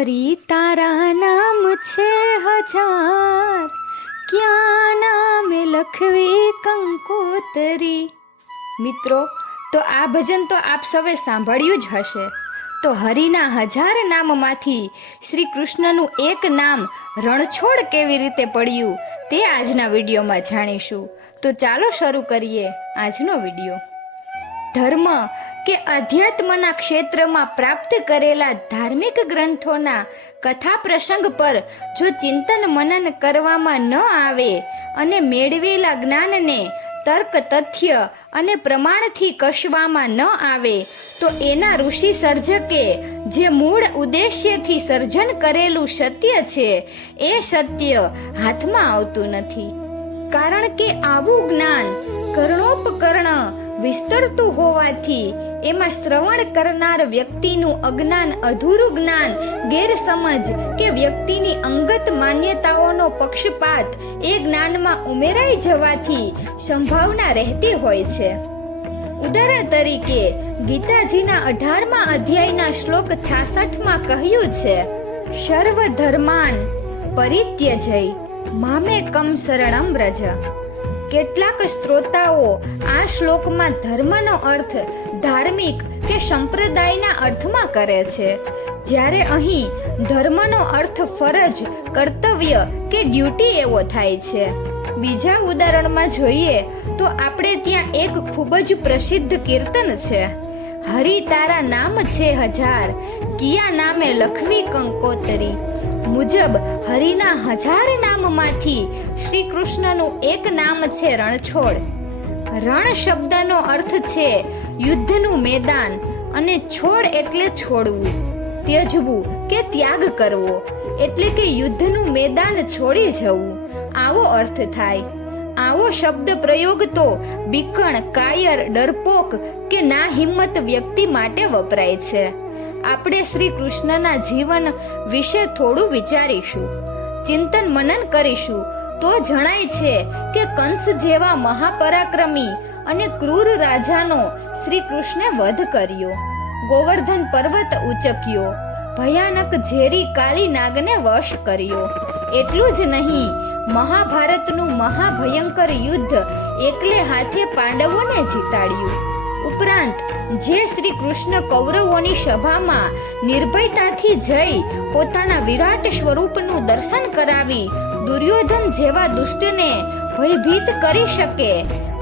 હરી તારા નામ છે હજાર. ક્યાં નામે લખવી કંકોતરી? મિત્રો, તો આ ભજન તો આપ સૌએ સાંભળ્યું જ હશે. તો હરિના હજાર નામમાંથી શ્રી કૃષ્ણનું એક નામ રણછોડ કેવી રીતે પડ્યું તે આજના વિડીયોમાં જાણીશું. તો ચાલો શરૂ કરીએ આજનો વીડિયો. ધર્મ કે અધ્યાત્મના ક્ષેત્રમાં પ્રાપ્ત કરેલા ધાર્મિક ગ્રંથોના કથા પ્રસંગ પર જો ચિંતન મનન કરવામાં ન આવે અને મેળવેલા જ્ઞાનને તર્ક, તથ્ય અને પ્રમાણથી કશવામાં ન આવે, તો એના ઋષિ સર્જકે જે મૂળ ઉદ્દેશ્યથી સર્જન કરેલું સત્ય છે, એ સત્ય હાથમાં આવતું નથી. કારણ કે આવું જ્ઞાન કર્ણોપકર્ણ વિસ્તરતું હોવાથી એમાં શ્રવણ કરનાર વ્યક્તિનું અજ્ઞાન અધૂરું જ્ઞાન, ગેરસમજ કે વ્યક્તિની અંગત માન્યતાઓનો પક્ષપાત એ જ્ઞાનમાં ઉમેરાઈ જવાથી સંભાવના રહેતી હોય છે. ઉદાહરણ તરીકે, ગીતાજીના અઢારમા અધ્યાયના શ્લોક છાસઠમાં કહ્યું છે સર્વ ધર્માન પરિત્યજય, મામે કમ શરણમ વ્રજ. કેટલાક શ્રોતાઓ આ શ્લોકમાં ધર્મનો અર્થ ધાર્મિક કે સંપ્રદાયના અર્થમાં કરે છે. જ્યારે અહીં ધર્મનો અર્થ ફરજ, કર્તવ્ય કે ડ્યુટી એવો થાય છે. બીજા ઉદાહરણમાં જોઈએ તો આપણે ત્યાં એક ખૂબ જ પ્રસિદ્ધ કીર્તન છે. હરિ તારા નામ છે હજાર, કિયા નામે લખવી કંકોતરી. મુજબ હરિના હજાર નામમાંથી શ્રી કૃષ્ણનું એક નામ છે રણછોડ. રણ શબ્દનો અર્થ છે યુદ્ધનું મેદાન અને છોડ એટલે છોડવું, ત્યજવું કે ત્યાગ કરવો, એટલે કે યુદ્ધનું મેદાન છોડી જવું. આવો અર્થ થાય. આવો શબ્દ પ્રયોગ તો બીકણ, કાયર, ડરપોક કે ના હિંમત વ્યક્તિ માટે વપરાય છે. આપણે શ્રી કૃષ્ણના જીવન વિશે થોડું વિચારીશું. ચિંતન મનન કરીશું. તો જણાય છે કે કંસ જેવા મહાપરાક્રમી અને ક્રૂર રાજાનો શ્રી કૃષ્ણે વધ કર્યો. ગોવર્ધન પર્વત ઉચક્યો. ભયાનક ઝેરી કાળી નાગને વશ કર્યો. એટલું જ નહીં, મહાભારતનું મહાભયંકર યુદ્ધ એકલે હાથે પાંડવોને જીતાડ્યું. ઉપરાંત જે શ્રી કૃષ્ણ કૌરવોની સભામાં નિર્ભયતાથી જઈ પોતાના વિરાટ સ્વરૂપનું દર્શન કરાવી દુર્યોધન જેવા દુષ્ટને ભયભીત કરી શકે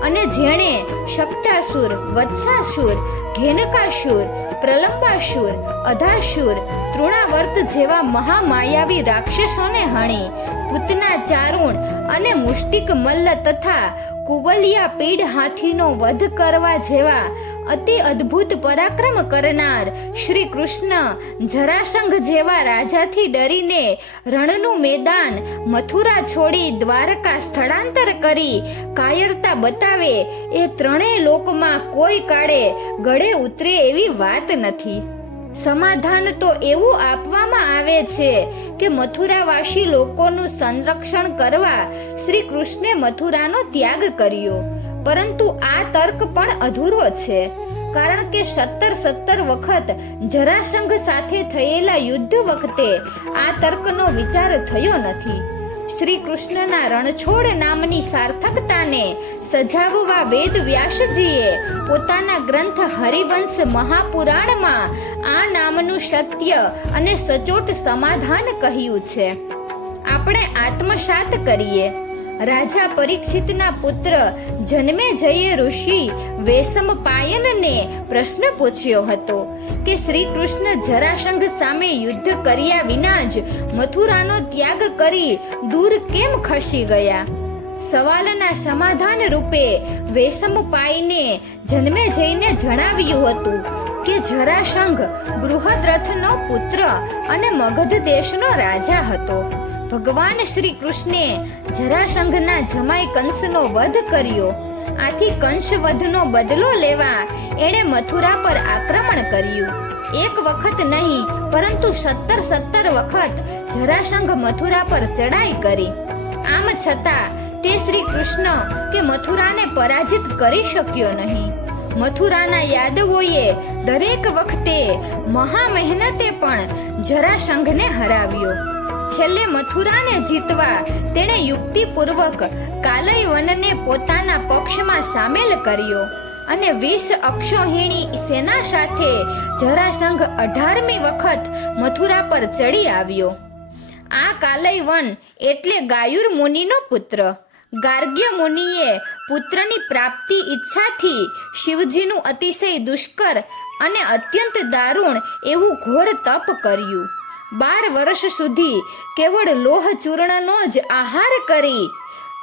અને જેણે શક્તાસુર, વત્સાસુર, ઘેનકાસુર, પ્રલંબાસુર, અધાસુર, તૃણાવર્ત જેવા મહામાયાવી રાક્ષસોને હણી, પૂતના ચારુણ અને મુષ્ટિક મલ્લ તથા કુવલિયા પીડ હાથીનો વધ કરવા જેવા અતિ અદ્ભુત પરાક્રમ કરનાર શ્રી કૃષ્ણ જરાસંઘ જેવા રાજાથી ડરીને રણનું મેદાન મથુરા છોડી દ્વારકા સ્થળાંતર કરી કાયરતા બતાવે એ ત્રણેય લોકમાં કોઈ કાળે ગળે ઉતરે એવી વાત નથી. સમાધાન તો એવું આપવામાં આવે છે કે મથુરાવાસી લોકોનું સંરક્ષણ કરવા શ્રી કૃષ્ણે મથુરાનો ત્યાગ કર્યો. પરંતુ આ તર્ક પણ અધૂરો છે. કારણ કે સત્તર સત્તર વખત જરાસંઘ સાથે થયેલા યુદ્ધ વખતે આ તર્કનો વિચાર થયો નથી. શ્રી કૃષ્ણના રણછોડ નામની સાર્થકતાને સજાવવા વેદ વ્યાસજીએ પોતાના ગ્રંથ હરિવંશ મહાપુરાણમાં આ નામનું સત્ય અને સચોટ સમાધાન કહ્યું છે. આપણે આત્મસાત કરીએ. રાજા પરીક્ષિતના પુત્ર જન્મે જઈએ ઋષિ વેસમ પાયનને પ્રશ્ન પૂછ્યો હતો કે શ્રી કૃષ્ણ જરાસંઘ સામે યુદ્ધ કર્યા વિના જ મથુરાનો ત્યાગ કરી દૂર કેમ ખસી ગયા? સવાલના સમાધાન રૂપે વેસમ પાઈને જન્મે જઈને જણાવ્યું હતું કે જરાસંઘ બૃહદ્રથનો પુત્ર અને મગધ દેશનો રાજા હતો. ભગવાન શ્રી કૃષ્ણે જરાસંઘના જમાઈ કંસનો વધ કર્યો. આથી કંસ વધનો બદલો લેવા એણે મથુરા પર આક્રમણ કર્યું. એક વખત નહીં, પરંતુ સત્તર સત્તર વખત જરાસંઘ મથુરા પર ચડાઈ કરી. આમ છતાં તે શ્રી કૃષ્ણ કે મથુરાને પરાજિત કરી શક્યો નહીં. મથુરાના યાદવોએ દરેક વખતે મહા મહેનતે પણ જરાસંઘને હરાવ્યો. છેલ્લે મથુરાને જીતવા. તેણે યુક્તિપૂર્વક કાલયવનને પોતાના પક્ષમાં સામેલ કર્યો અને વીસ અક્ષોહિણી સેના સાથે જરાસંઘ અઢારમી વખત મથુરા પર ચડી આવ્યો. આ કાલયવન એટલે ગાયુર મુનિનો પુત્ર. ગાર્ગ્ય મુનિએ પુત્રની પ્રાપ્તિ ઈચ્છાથી શિવજીનું અતિશય દુષ્કર અને અત્યંત દારૂણ એવું ઘોર તપ કર્યું. બાર વર્ષ સુધી કેવળ લોહ ચૂર્ણનો જ આહાર કરી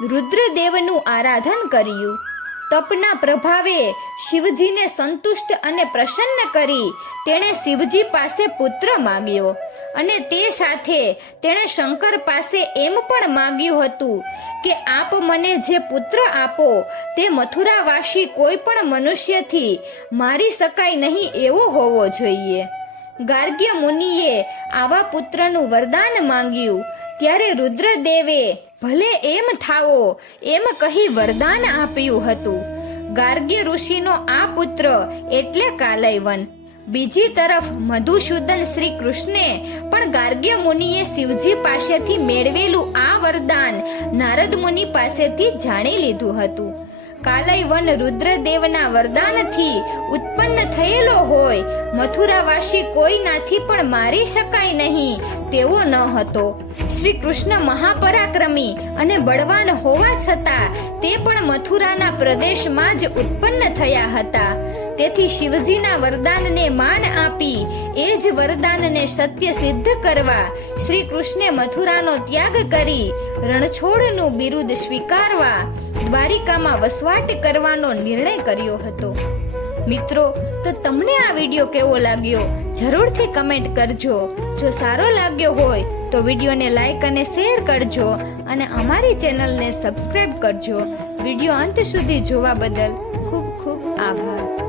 રુદ્રદેવનું આરાધન કર્યું. તપના પ્રભાવે શિવજીને સંતુષ્ટ અને પ્રસન્ન કરી તેણે શિવજી પાસે પુત્ર માગ્યો અને તે સાથે તેણે શંકર પાસે એમ પણ માગ્યું હતું કે આપ મને જે પુત્ર આપો તે મથુરાવાસી કોઈ પણ મનુષ્યથી મારી શકાય નહીં એવો હોવો જોઈએ. ગાર્ગ્ય મુનિએ આવા પુત્રનું વરદાન માંગ્યું. ત્યારે રુદ્રદેવે, ભલે એમ થાવો એમ કહી વરદાન આપ્યું હતું. ગાર્ગ્ય ઋષિનો આ પુત્ર એટલે કાલયવન. બીજી તરફ મધુસૂદન શ્રી કૃષ્ણે પણ ગાર્ગ્ય મુનિએ શિવજી પાસેથી મેળવેલું આ વરદાન નારદ મુનિ પાસેથી જાણી લીધું હતું. કાલયવન રુદ્રદેવના વરદાનથી ઉત્પન્ન થયેલો હોય. મથુરાવાસી કોઈનાથી પણ મારી શકાય નહીં. તેવો ન હતો. શ્રી કૃષ્ણ મહાપરાક્રમી અને બળવાન હોવા છતાં તે પણ મથુરાના પ્રદેશમાં જ ઉત્પન્ન થયા હતા. તેથી શિવજીના વરદાનને માન આપી એ જ વરદાનને સત્ય સિદ્ધ કરવા શ્રી કૃષ્ણે મથુરાનો ત્યાગ કરી રણછોડનું બિરુદ સ્વીકારવા દ્વારિકામાં વસવાટ કરવાનો નિર્ણય કર્યો હતો. મિત્રો, તો તમને આ વીડિયો કેવો લાગ્યો? જરૂરથી કમેન્ટ કરજો. જો સારો લાગ્યો હોય, તો વિડીયોને લાઈક અને શેર કરજો અને અમારી ચેનલને સબસ્ક્રાઈબ કરજો. વીડિયો અંત સુધી જોવા બદલ ખૂબ ખૂબ આભાર.